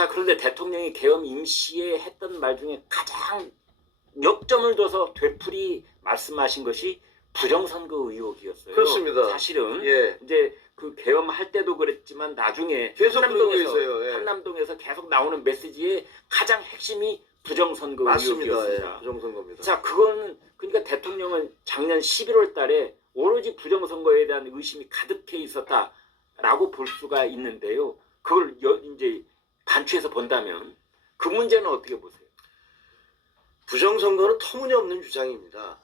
자, 그런데 대통령이 계엄 임시에 했던 말 중에 가장 역점을 둬서 되풀이 말씀하신 것이 부정선거 의혹이었어요. 그렇습니다. 사실은 예. 이제 그 계엄할 때도 그랬지만 나중에 계속 그러고 있어요. 예. 한남동에서 계속 나오는 메시지의 가장 핵심이 부정선거 맞습니다. 의혹이었습니다. 예. 부정선거입니다. 자, 그건 그러니까 대통령은 작년 11월 달에 오로지 부정선거에 대한 의심이 가득해 있었다라고 볼 수가 있는데요. 그걸 이제 반추해서 본다면 그 문제는 어떻게 보세요? 부정선거는 터무니없는 주장입니다.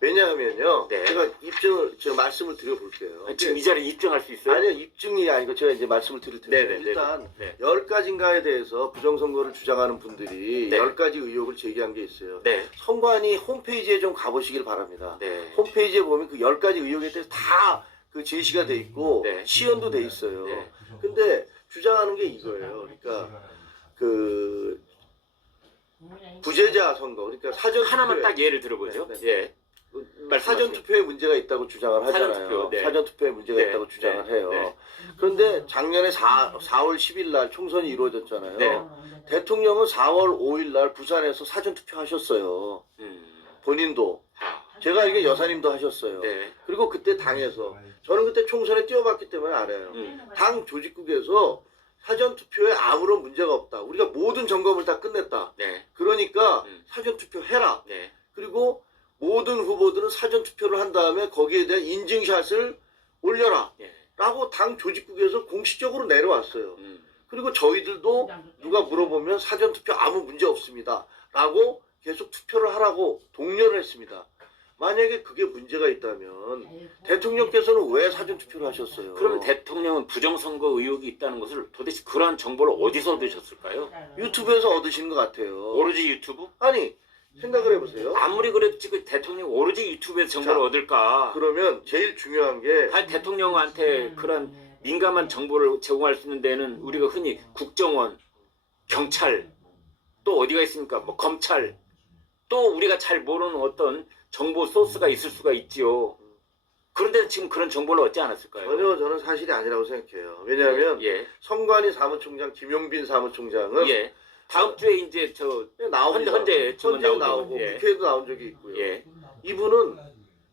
왜냐하면요. 네. 제가 말씀을 드려볼게요. 지금 이 자리에 입증할 수 있어요? 아니요, 입증이 아니고 제가 이제 말씀을 드릴 텐데 네네, 일단 네. 10가지인가에 대해서 부정선거를 주장하는 분들이 네. 10가지 의혹을 제기한 게 있어요. 네. 선관위 홈페이지에 좀 가보시길 바랍니다. 네. 홈페이지에 보면 그 10가지 의혹에 대해서 다 그 제시가 돼 있고 네. 시연도 돼 있어요. 네. 근데 주장하는 게 이거예요. 그러니까 그 부재자 선거, 그러니까 사전 하나만 투표에- 딱 예를 들어보죠. 네, 예. 사전 투표에 문제가 있다고 주장을 하잖아요. 사전투표, 네. 사전 투표에 문제가 네, 있다고 주장을 네, 해요. 네. 그런데 작년에 4월 10일 날 총선이 이루어졌잖아요. 네. 대통령은 4월 5일 날 부산에서 사전 투표하셨어요. 본인도. 제가 알기에 여사님도 하셨어요. 네. 그리고 그때 당에서 저는 그때 총선에 뛰어봤기 때문에 알아요. 당 조직국에서 사전 투표에 아무런 문제가 없다. 우리가 모든 점검을 다 끝냈다. 네. 그러니까 사전 투표 해라. 네. 그리고 모든 후보들은 사전 투표를 한 다음에 거기에 대한 인증샷을 올려라. 네. 라고 당 조직국에서 공식적으로 내려왔어요. 그리고 저희들도 누가 물어보면 사전 투표 아무 문제 없습니다. 라고 계속 투표를 하라고 독려를 했습니다. 만약에 그게 문제가 있다면 대통령께서는 왜 사전 투표를 하셨어요? 그러면 대통령은 부정선거 의혹이 있다는 것을 도대체 그러한 정보를 어디서 얻으셨을까요? 유튜브에서 얻으시는 것 같아요. 오로지 유튜브? 아니 생각을 해보세요. 아무리 그래도 지금 대통령이 오로지 유튜브에서 정보를 자, 얻을까? 그러면 제일 중요한 게 과연 대통령한테 그런 민감한 정보를 제공할 수 있는 데는 우리가 흔히 국정원, 경찰, 또 어디가 있습니까? 뭐 검찰, 또 우리가 잘 모르는 어떤 정보 소스가 있을 수가 있지요. 그런데 지금 그런 정보를 얻지 않았을까요? 전혀 저는 사실이 아니라고 생각해요. 왜냐하면 예. 선관위 사무총장 김용빈 사무총장은 예. 다음 주에 이제 저 나옵니다. 헌재 헌재 나오고 예. 국회에도 나온 적이 있고요. 예. 이분은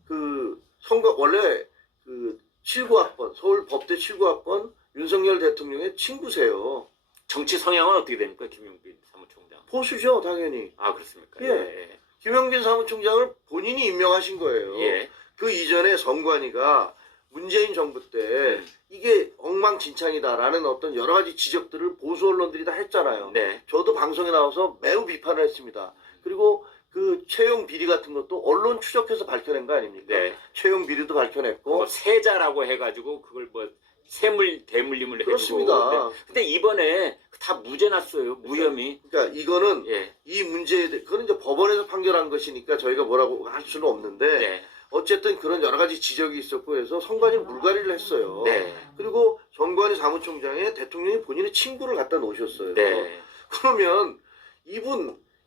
그 선거 원래 그 79학번 서울 법대 79학번 윤석열 대통령의 친구세요. 정치 성향은 어떻게 됩니까, 김용빈 사무총장? 보수죠, 당연히. 아, 그렇습니까? 예. 김용빈 사무총장을 본인이 임명하신 거예요. 예. 그 이전에 선관위가 문재인 정부 때 이게 엉망진창이다라는 어떤 여러 가지 지적들을 보수 언론들이 다 했잖아요. 네. 저도 방송에 나와서 매우 비판을 했습니다. 그리고 그 채용 비리 같은 것도 언론 추적해서 밝혀낸 거 아닙니까? 네. 채용 비리도 밝혀냈고. 뭐 세자라고 해가지고 그걸 뭐 세물 대물림을 해주고. 그렇습니다. 근데 이번에 다 무죄 났어요. 무혐의. 그러니까 이거는 예. 이 문제에 대해 그건 이제 법원에서 판결한 것이니까 저희가 뭐라고 할 수는 없는데 네. 어쨌든 그런 여러 가지 지적이 있었고 해서 선관위는 물갈이를 했어요. 네. 그리고 선관위 사무총장에 대통령이 본인의 친구를 갖다 놓으셨어요. 네. 그러면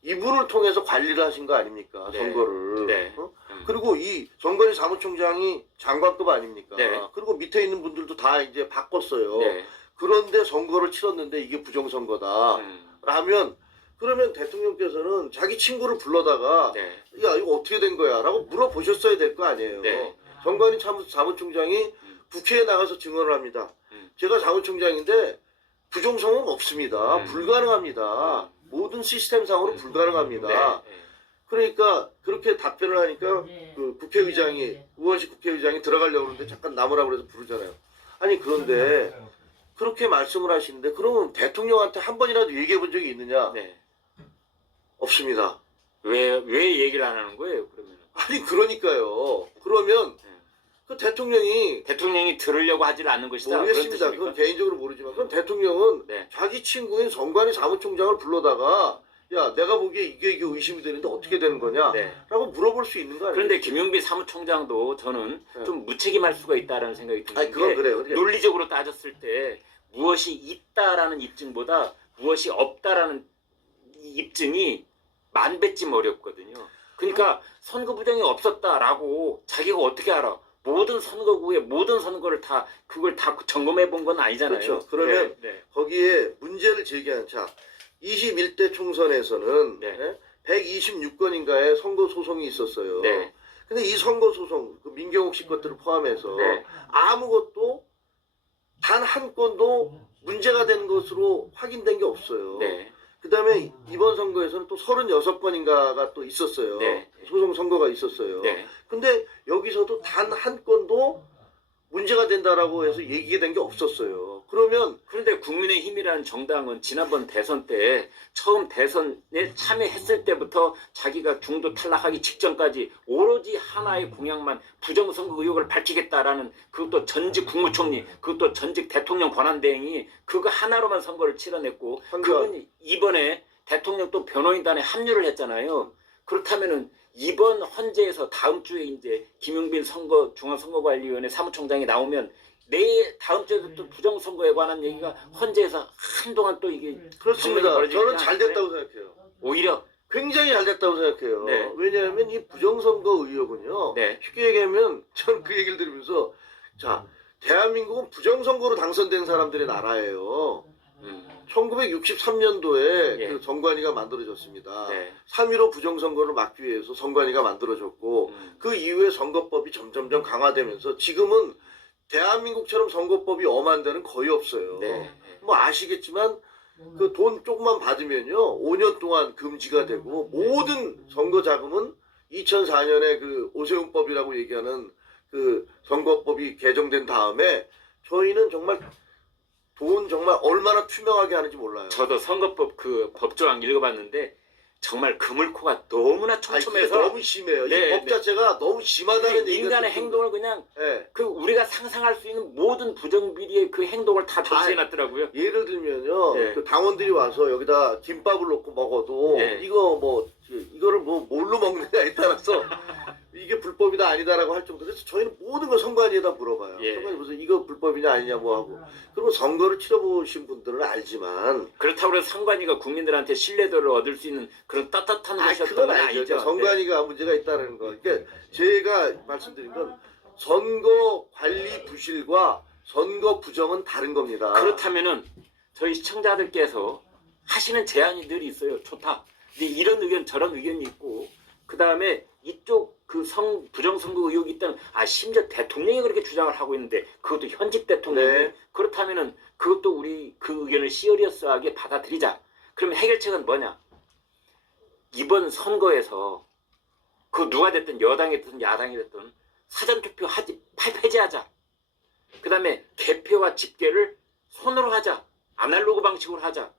이분을 통해서 관리를 하신 거 아닙니까? 네. 선거를. 네. 어? 그리고 이 선관위 사무총장이 장관급 아닙니까? 네. 그리고 밑에 있는 분들도 다 이제 바꿨어요. 네. 그런데 선거를 치렀는데 이게 부정선거다. 라면 그러면 대통령께서는 자기 친구를 불러다가 네. 야 이거 어떻게 된 거야? 라고 물어보셨어야 될 거 아니에요. 네. 선관위 사무총장이 국회에 나가서 증언을 합니다. 제가 사무총장인데 부정선거는 없습니다. 불가능합니다. 모든 시스템상으로 불가능합니다. 네. 그러니까 그렇게 답변을 하니까 그 국회의장이 우원식 국회의장이 들어가려고 하는데 잠깐 남으라고 그래서 부르잖아요. 아니 그런데 그렇게 말씀을 하시는데 그러면 대통령한테 한 번이라도 얘기해 본 적이 있느냐? 네. 없습니다. 왜 얘기를 안 하는 거예요, 그러면? 아니 그러니까요. 그러면 그 대통령이 들으려고 하질 않는 것이다. 모르겠습니다. 그건 개인적으로 모르지만 그럼 대통령은 네. 자기 친구인 선관위 사무총장을 불러다가 야 내가 보기에 이게 의심이 되는데 어떻게 되는 거냐? 네. 라고 물어볼 수 있는 거 아니에요? 그런데 김용빈 사무총장도 저는 좀 무책임할 수가 있다라는 생각이 드는 아니, 그건 게 그래요. 논리적으로 따졌을 때 무엇이 있다라는 입증보다 무엇이 없다라는 입증이 만 배쯤 어렵거든요. 그러니까 선거 부정이 없었다라고 자기가 어떻게 알아? 모든 선거구에 모든 선거를 다 그걸 다 점검해 본 건 아니잖아요. 그렇죠. 그러면 네, 거기에 문제를 제기한 자 21대 총선에서는 네. 126건인가의 선거 소송이 있었어요. 네. 근데 이 선거 소송 그 민경욱 씨 것들을 포함해서 네. 아무것도 단 한 건도 문제가 된 것으로 확인된 게 없어요. 네. 그다음에 이번 선거에서는 또 36건인가가 또 있었어요. 네. 소송 선거가 있었어요. 네. 근데 여기서도 단 한 건도 문제가 된다라고 해서 얘기가 된 게 없었어요. 그러면 그런데 국민의힘이라는 정당은 지난번 대선 때 처음 대선에 참여했을 때부터 자기가 중도 탈락하기 직전까지 오로지 하나의 공약만 부정선거 의혹을 밝히겠다라는 그것도 전직 국무총리 그것도 전직 대통령 권한대행이 그거 하나로만 선거를 치러냈고 그분이 이번에 대통령 또 변호인단에 합류를 했잖아요. 그렇다면은 이번 헌재에서 다음 주에 이제 김용빈 중앙선거관리위원회 사무총장이 나오면 다음 주에도 또 부정선거에 관한 얘기가 헌재에서 한동안 또 이게 그렇습니다. 벌어지지 저는 잘 않을까요? 됐다고 생각해요. 오히려 굉장히 잘 됐다고 생각해요. 네. 왜냐하면 이 부정선거 의혹은요. 네. 쉽게 얘기하면 저는 그 얘기를 들으면서 자 대한민국은 부정선거로 당선된 사람들의 나라예요. 1963년도에 예. 그 선관위가 만들어졌습니다. 네. 3.15 부정선거를 막기 위해서 선관위가 만들어졌고 그 이후에 선거법이 점점점 강화되면서 지금은 대한민국처럼 선거법이 엄한 데는 거의 없어요. 네. 뭐 아시겠지만 그 돈 조금만 받으면요 5년 동안 금지가 되고 모든 선거 자금은 2004년에 그 오세훈법이라고 얘기하는 그 선거법이 개정된 다음에 저희는 정말 돈 정말 얼마나 투명하게 하는지 몰라요. 저도 선거법 그 법조항 읽어봤는데 정말 그물코가 너무나 이게 촘촘해서 너무 심해요. 네, 이 법 네. 자체가 너무 심하다는 얘기가 인간의 좀- 행동을 그냥 네. 그 우리가 상상할 수 있는 모든 부정비리의 그 행동을 다 적시해놨더라고요. 예를 들면요, 네. 그 당원들이 와서 여기다 김밥을 넣고 먹어도 네. 이거 뭐 이거를 뭐 뭘로 먹느냐에 따라서 이게 불법이다 아니다라고 할 정도로 그래서 저희는 모든 걸 선관위에다 물어봐요. 예. 선관위 무슨 이거 불법이냐 아니냐 뭐 하고 그리고 선거를 치러보신 분들은 알지만 그렇다고 해서 선관위가 국민들한테 신뢰도를 얻을 수 있는 그런 따뜻한 것이었던 그건 건 아니죠. 아니죠. 선관위가 문제가 있다는 거. 그러니까 제가 말씀드린 건 선거 관리 부실과 선거 부정은 다른 겁니다. 그렇다면은 저희 시청자들께서 하시는 제안이 늘 있어요. 좋다. 근데 이런 의견 저런 의견이 있고 그 다음에 이쪽 그 부정선거 의혹이 있다는 심지어 대통령이 그렇게 주장을 하고 있는데 그것도 현직 대통령이 네. 그렇다면은 그것도 우리 그 의견을 시어리어스하게 받아들이자. 그러면 해결책은 뭐냐? 이번 선거에서 그 누가 됐든 여당이 됐든 야당이 됐든 사전투표 폐지하자. 그 다음에 개표와 집계를 손으로 하자. 아날로그 방식으로 하자.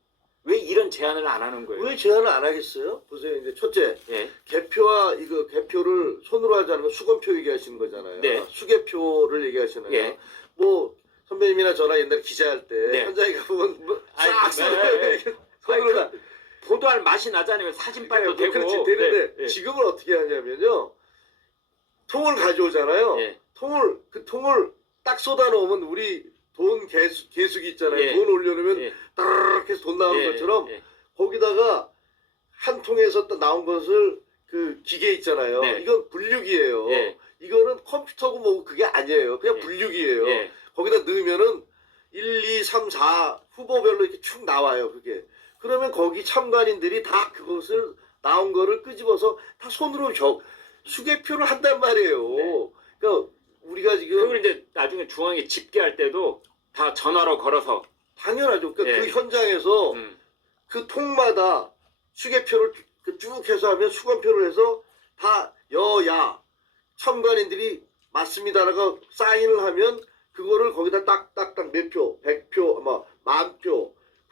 왜 이런 제안을 안 하는 거예요? 왜 제안을 안 하겠어요? 보세요. 이제 첫째, 예. 개표를 손으로 하자는 건 수검표 얘기하시는 거잖아요. 네. 수개표를 얘기하시나요? 예. 뭐 선배님이나 저나 옛날에 기자할 때 네. 현장에 가보면 싹 네. 손으로 다 보도할 맛이 나잖아요. 사진빨도 되고. 그렇지 되는데 네. 지금은 어떻게 하냐면요. 통을 가져오잖아요. 예. 그 통을 딱 쏟아 놓으면 우리 돈 계수기 있잖아요. 예. 돈 올려놓으면 예. 따르륵 해서 돈 나오는 예. 것처럼 예. 거기다가 한 통에서 또 나온 것을 그 기계 있잖아요. 네. 이건 분류기예요. 예. 이거는 컴퓨터고 뭐고 그게 아니에요. 그냥 예. 분류기예요. 예. 거기다 넣으면은 1, 2, 3, 4 후보별로 이렇게 축 나와요. 그게. 그러면 거기 참관인들이 다 그것을 나온 거를 끄집어서 다 손으로 수개표를 한단 말이에요. 네. 그러니까 우리가 지금 그걸 이제 나중에 중앙에 집계할 때도 다 전화로 걸어서 당연하죠. 그러니까 예. 그 현장에서 음. 그 통마다 수개표를 쭉 해서 하면 수검표를 해서 다 여야 참관인들이 맞습니다라고 사인을 하면 그거를 거기다 딱딱딱 몇 표, 100표, 아마 10,000표,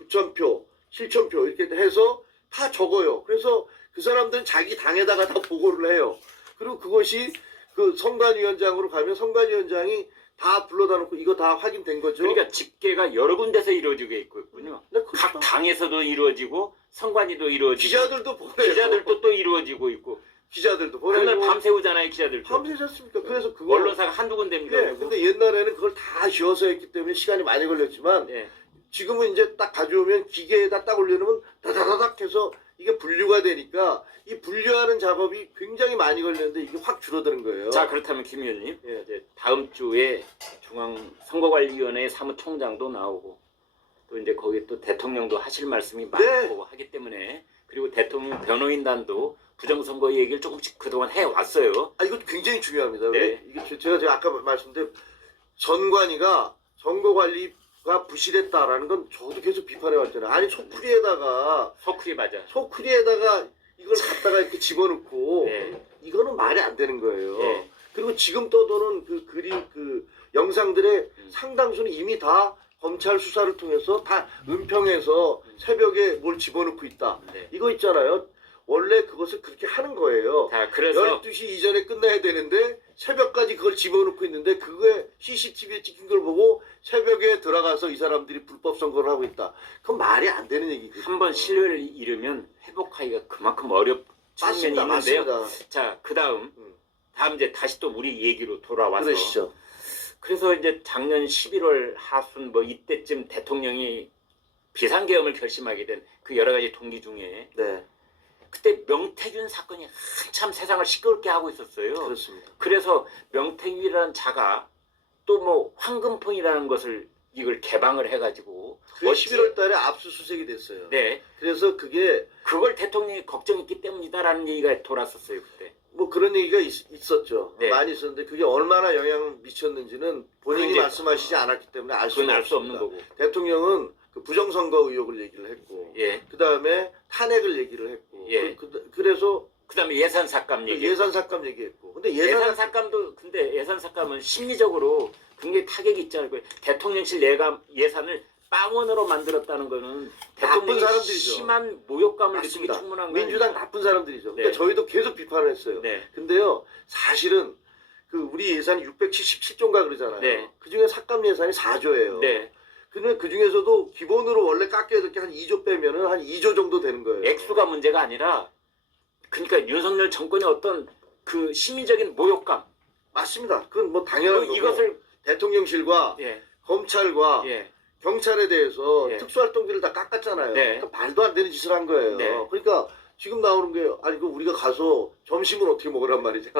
9,000표, 7,000표 이렇게 해서 다 적어요. 그래서 그 사람들은 자기 당에다가 다 보고를 해요. 그리고 그것이 그 선관위원장으로 가면 선관위원장이 다 불러다 놓고 이거 다 확인된 거죠. 그러니까 집계가 여러 군데서 이루어지고 있군요. 네, 각 그렇죠. 당에서도 이루어지고 선관위도 이루어지고 기자들도 보내요. 기자들도 또 이루어지고 있고 기자들도 보내고 그날 밤새우잖아요. 기자들도. 밤새셨습니까? 그래서 그거 언론사가 한두 군데입니다. 예, 근데 옛날에는 그걸 다 지어서 했기 때문에 시간이 많이 걸렸지만 예. 지금은 이제 딱 가져오면 기계에다 딱 올려놓으면 다다다닥 해서 이게 분류가 되니까 이 분류하는 작업이 굉장히 많이 걸렸는데 이게 확 줄어드는 거예요. 자, 그렇다면 김 의원님, 예. 이제 다음 주에 중앙선거관리위원회 사무총장도 나오고 또 이제 거기 또 대통령도 하실 말씀이 많고 네. 하기 때문에, 그리고 대통령 변호인단도 부정선거 얘기를 조금씩 그동안 해왔어요. 아, 이거 굉장히 중요합니다. 네. 왜? 이게 제가 아까 말씀드린 선관위가 선거관리가 부실했다라는 건 저도 계속 비판해 왔잖아요. 아니 소쿠리에다가 이걸 갖다가 이렇게 집어넣고 네. 이거는 말이 안 되는 거예요. 네. 그리고 지금 떠도는 그 그림 그 영상들의 상당수는 이미 다 검찰 수사를 통해서 다 은평에서 새벽에 뭘 집어넣고 있다. 네. 이거 있잖아요. 원래 그것을 그렇게 하는 거예요. 자, 그래서 12시 이전에 끝나야 되는데 새벽까지 그걸 집어넣고 있는데 그거에 CCTV에 찍힌 걸 보고 새벽에 들어가서 이 사람들이 불법 선거를 하고 있다. 그건 말이 안 되는 얘기거든요. 한번 신뢰를 잃으면 회복하기가 그만큼 어렵 측면이 있는데요. 맞습니다. 자, 그다음 이제 다시 또 우리 얘기로 돌아와서, 그러시죠. 그래서 이제 작년 11월 하순 뭐 이때쯤 대통령이 비상계엄을 결심하게 된 그 여러 가지 동기 중에 네, 그때 명태균 사건이 한참 세상을 시끄럽게 하고 있었어요. 그렇습니다. 그래서 명태균이라는 자가 또 뭐 황금폰이라는 것을 이걸 개방을 해가지고 그 11월 달에 압수수색이 됐어요. 네, 그래서 그게 그걸 대통령이 걱정했기 때문이다라는 얘기가 돌았었어요 그때. 뭐 그런 얘기가 있었죠. 네. 많이 있었는데 그게 얼마나 영향을 미쳤는지는 본인이 이제 말씀하시지 않았기 때문에 알 그건 수는 알 수 없는 없습니다. 거고. 대통령은 그 부정선거 의혹을 얘기를 했고 예. 그 다음에 탄핵을 얘기를 했고 예. 그래서 그다음에 예산 삭감 얘기. 예산 삭감 얘기했고 근데 예산 삭감도, 근데 예산 삭감은 심리적으로 굉장히 타격이 있잖아요. 대통령실 예산을 빵원으로 만들었다는 거는 나쁜 대통령이 사람들이죠. 심한 모욕감을 느끼기 맞습니다. 충분한 거예요. 민주당 나쁜 사람들이죠. 네. 그러니까 저희도 계속 비판을 했어요. 네. 근데요 사실은 그 우리 예산이 677조인가 그러잖아요. 네. 그중에 삭감 예산이 4조예요. 네. 근데 그 중에서도 기본으로 원래 깎여야 될 게 한 2조 빼면은 한 2조 정도 되는 거예요. 액수가 문제가 아니라, 그러니까 윤석열 정권의 어떤 그 심리적인 모욕감, 맞습니다. 그건 뭐 당연한 거고. 이것을 대통령실과 예, 검찰과 예, 경찰에 대해서 예. 특수활동비를 다 깎았잖아요. 네. 그러니까 말도 안 되는 짓을 한 거예요. 네. 그러니까 지금 나오는 게 아니 그 우리가 가서 점심은 어떻게 먹으란 말이죠.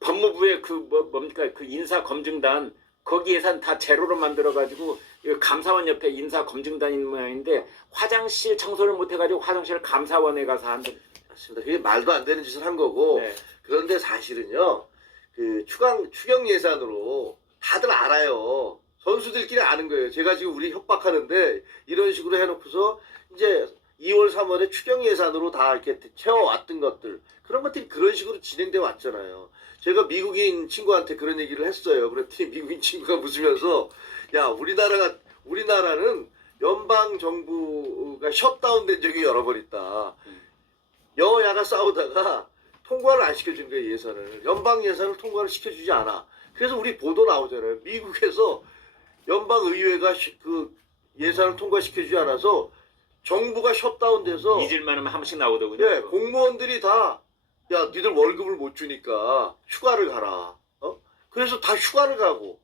법무부의 그 뭡니까 그 인사검증단, 거기 예산 다 제로로 만들어가지고 감사원 옆에 인사검증단이 있는 모양인데 화장실 청소를 못해가지고 화장실 감사원에 가서 한다. 맞습니다. 그게 말도 안 되는 짓을 한 거고. 네. 그런데 사실은요, 그 추경 예산으로 다들 알아요. 선수들끼리 아는 거예요. 제가 지금 우리 협박하는데 이런 식으로 해놓고서 이제 2월, 3월에 추경 예산으로 다 이렇게 채워왔던 것들, 그런 것들이 그런 식으로 진행돼 왔잖아요. 제가 미국인 친구한테 그런 얘기를 했어요. 그랬더니 미국인 친구가 웃으면서 야, 우리나라는 연방 정부가 셧다운된 적이 여러 번 있다. 여야가 싸우다가 통과를 안 시켜주는 거예요, 예산을. 연방 예산을 통과를 시켜주지 않아. 그래서 우리 보도 나오잖아요. 미국에서 연방 의회가 그 예산을 통과시켜주지 않아서 정부가 셧다운돼서 잊을만 하면 한 번씩 나오더군요. 예, 공무원들이 다 야, 니들 월급을 못 주니까 휴가를 가라. 그래서 다 휴가를 가고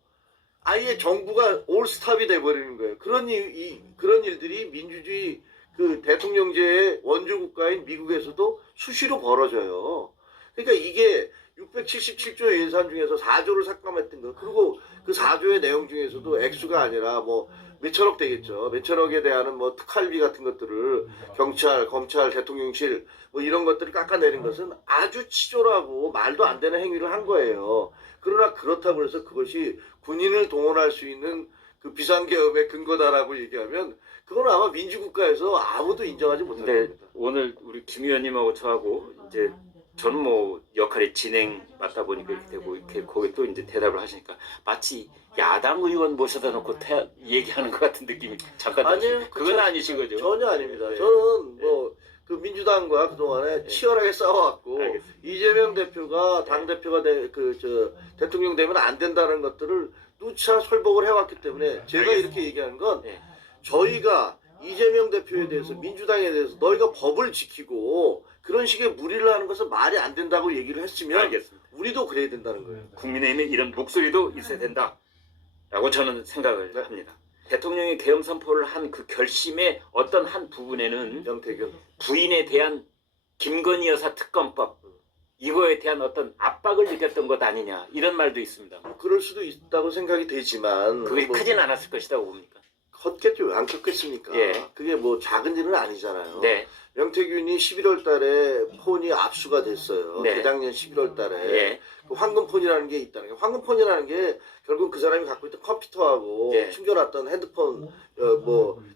아예 정부가 올스탑이 돼버리는 거예요. 그런 일들이 민주주의 그 대통령제의 원조 국가인 미국에서도 수시로 벌어져요. 그러니까 이게 677조 예산 중에서 4조를 삭감했던 거. 그리고 그 4조의 내용 중에서도 액수가 아니라 뭐 몇천억 되겠죠. 몇천억에 대한 뭐 특활비 같은 것들을 경찰, 검찰, 대통령실 뭐 이런 것들을 깎아내린 것은 아주 치졸하고 말도 안 되는 행위를 한 거예요. 그러나 그렇다고 해서 그것이 군인을 동원할 수 있는 그 비상계엄의 근거다라고 얘기하면 그건 아마 민주국가에서 아무도 인정하지 못할 근데 겁니다. 오늘 우리 김 의원님하고 저하고 이제 저는 뭐 역할이 진행 맡다 보니까 이렇게 되고 이렇게 거기 또 이제 대답을 하시니까 마치 야당 의원 모셔다 놓고 얘기하는 것 같은 느낌이 잠깐 아니요, 들었어요. 그건 아니신 거죠? 전혀 아닙니다. 네. 저는 뭐 그 민주당과 그동안에 치열하게 싸워왔고 알겠습니다. 이재명 대표가 당 대표가 대통령 되면 안 된다는 것들을 누차 설복을 해왔기 때문에 제가 알겠습니다. 이렇게 얘기하는 건 네. 저희가 이재명 대표에 대해서 민주당에 대해서 너희가 법을 지키고 그런 식의 무리를 하는 것은 말이 안 된다고 얘기를 했으면 알겠습니다. 우리도 그래야 된다는 거예요. 국민의힘에 이런 목소리도 있어야 된다라고 저는 생각을 네. 합니다. 대통령이 계엄 선포를 한 그 결심의 어떤 한 부분에는 명태균. 부인에 대한 김건희 여사 특검법 이거에 대한 어떤 압박을 느꼈던 것 아니냐 이런 말도 있습니다. 그럴 수도 있다고 생각이 되지만 그게 뭐 크진 않았을 것이라고 봅니까? 컸겠죠. 왜 안 컸겠습니까? 예. 그게 뭐 작은 일은 아니잖아요. 네, 명태균이 11월 달에 폰이 압수가 됐어요. 네. 재작년 11월 달에. 예, 그 황금폰이라는 게 있다는 게 황금폰이라는 게 결국 그 사람이 갖고 있던 컴퓨터하고 예. 숨겨놨던 핸드폰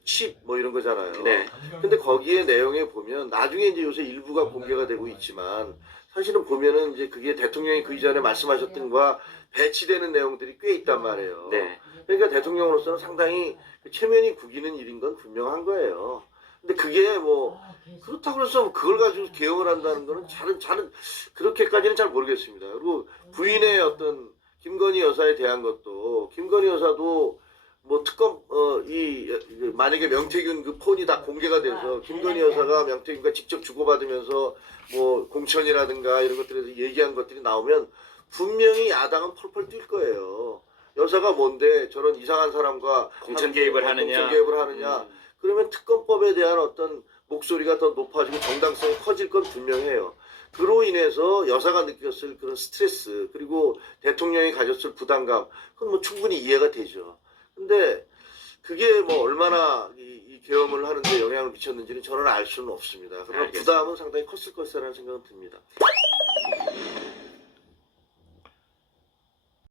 칩 뭐 이런 거잖아요. 네, 근데 거기에 내용에 보면 나중에 이제 요새 일부가 공개가 되고 있지만 사실은 보면은 이제 그게 대통령이 그 이전에 말씀하셨던 거와 배치되는 내용들이 꽤 있단 말이에요. 네, 그러니까 대통령으로서는 상당히 체면이 구기는 일인 건 분명한 거예요. 근데 그게 뭐 그렇다고 해서 그걸 가지고 개혁을 한다는 거는 저는 그렇게까지는 잘 모르겠습니다. 그리고 부인의 어떤 김건희 여사에 대한 것도 김건희 여사도 뭐 특검 만약에 명태균 그 폰이 다 공개가 돼서 김건희 여사가 명태균과 직접 주고받으면서 뭐 공천이라든가 이런 것들에서 얘기한 것들이 나오면 분명히 야당은 펄펄 뛸 거예요. 여사가 뭔데 저런 이상한 사람과 공천 개입을 하느냐. 공천 개입을 하느냐. 그러면 특검법에 대한 어떤 목소리가 더 높아지고 정당성이 커질 건 분명해요. 그로 인해서 여사가 느꼈을 그런 스트레스 그리고 대통령이 가졌을 부담감 그건 뭐 충분히 이해가 되죠. 근데 그게 뭐 얼마나 이 계엄을 하는데 영향을 미쳤는지는 저는 알 수는 없습니다. 그러나 알겠습니다. 부담은 상당히 컸을 것이라는 생각은 듭니다.